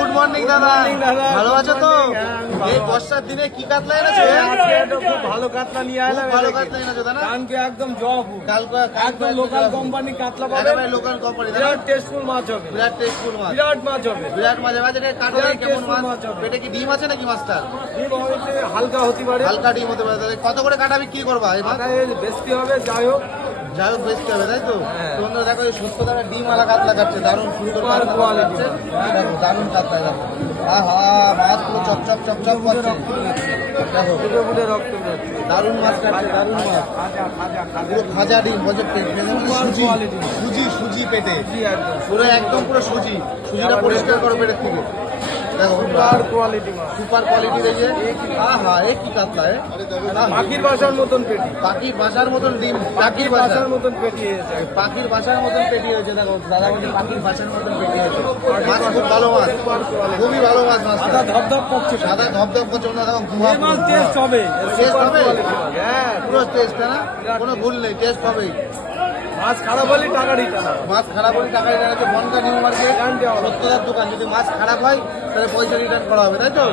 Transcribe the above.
Good morning দাদা, ভালো আছো তো? এই বর্ষার দিনে কি কাতলা এনেছো? খুব ভালো কাতলা নিয়ে এলাম। ভালো কাতলা এনেছো দাদা? কালকে একদম জয়পুর, কালকে একদম লোকাল কোম্পানি কাতলা পাবে। লোকাল কোম্পানি, বিরাট টেস্টফুল মাছ হবে, বিরাট টেস্টফুল মাছ, বিরাট মাছ হবে, বিরাট মাছ। মাছ এটা কাটলে বিরাট কেমন tasty মাছ? মাছ হবে। পেটে কি ডিম আছে নাকি মাছটা? ডিম হইতে হালকা হতে পারে, হালকা ডিম হতে পারে। তাহলে কত করে কাটা বিক্রি করবা এই মাছ? বেশি হবে। যাই হোক, যাই হোক বেচতে হবে, তাই তো? হ্যাঁ। তোমরা দেখো এই 70 টাকা ডিম আলা কাতলা কাটছে, দারুণ সুন্দর সুপার কাতলা কোয়ালিটি। কাটছে। দেখো দারুণ কাতলা, দেখো আহা মাছ পুরো চপচপ চপচপ করছে। দেখো ফুটে ফুটে রক্ত বেরোচ্ছে। দারুণ মাছ কাটছে, দারুণ মাছ। খাজা খাজা খাজা পুরো খাজা ডিম, বলছে পেটে সুপার সুজি, কোয়ালিটি। সুজি পেটে জি, একদম পুরো একদম পুরো সুজিটা পরিষ্কার করো পেটের থেকে। দেখো সুপার কোয়ালিটি মাছ। সুপার কোয়ালিটি রয়েছে। আহা এ কি কাতলা, পাখির বাসার মতন পেটি, পাখির বাসার মতন ডিম, পাখির বাসার মতন পেটি হয়েছে। পাখির বাসার মতন পেটি হয়েছে। দেখো দাদা বলছে পাখির বাসার মতন পেটি হয়েছে। মাছ খুব ভালো মাছ, খুবই ভালো মাছ। মাছ সাদা ধপধপ করছে, সাদা ধপধপ করছে। ওটা দেখো গুহা, এই মাছ টেস্ট হবে, টেস্ট সুপার হবে, কোয়ালিটি মাছ। হ্যাঁ, পুরো টেস্ট, না কোনো ভুল নেই, টেস্ট হবেই। মাছ খারাপ হলে টাকা দিতে হবে। মাছ খারাপ হলে টাকা রিটার্ন আছে। বনগা নিউ মার্কেট Guarantee হবে। সত্যদার দোকান। যদি মাছ খারাপ হয় তাহলে পয়সা রিটার্ন করা হবে, তাই তো?